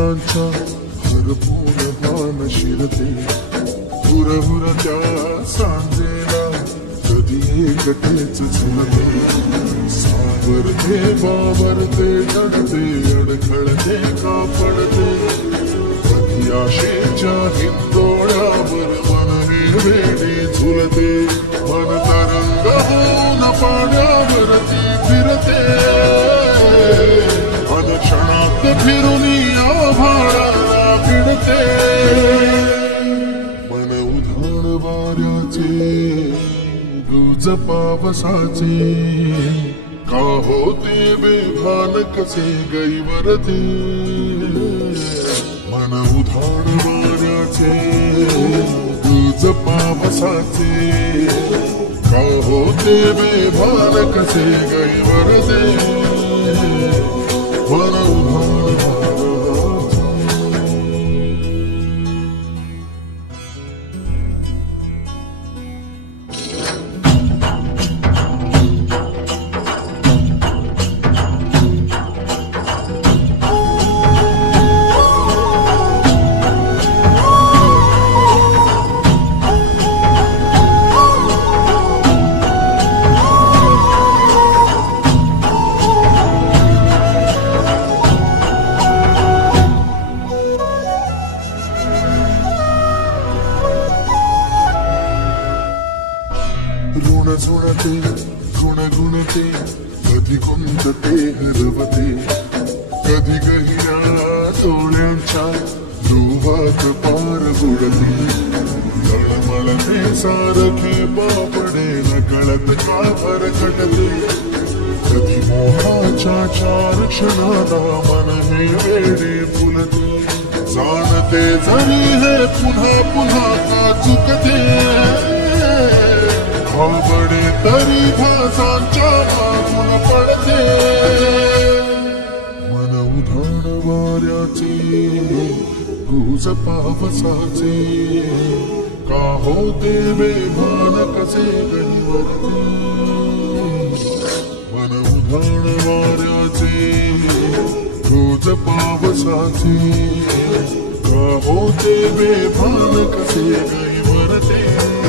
स्वप्नांच्या हरपून भान शिरते हुरहुरत्या सांजेला कधी एकटेच झुलते सावरते बावरते चढते अडखळते का पडते कधी आशेच्या हिंदोळ्यावर मन हे वेडे झुलते मन तरंग होऊन पाण्यावरती फिरते क्षणात फिरून आभाळाला भिडते मन उधाण वाऱ्याचे गुज पावसाचे का होते बेभान कसे गैवरते मन उधाण वाऱ्याचे गुज पावसाचे का होते बेभान कसे गैवरते मन उधाण ऋण झुणते गुणगुणते कधी कुंतते हरवते कधी गहिऱ्या डोळ्यांच्या डोहात पार बुडते तळमळते सारखे बापडे नकळत का भरकटते कधी मोहाच्या चार क्षणाला मन हे वेडे फुलते जाणते जरी हे पुन्हा पुन्हा का चुकते बडे तरी भासांच्या मागून पडते मन उधाण वाऱ्याचे गुज पावसाचे का होते बेभान कसे गहिवरते मन उधाण वाऱ्याचे गुज पावसाचे का होते बेभान कसे गहिवरते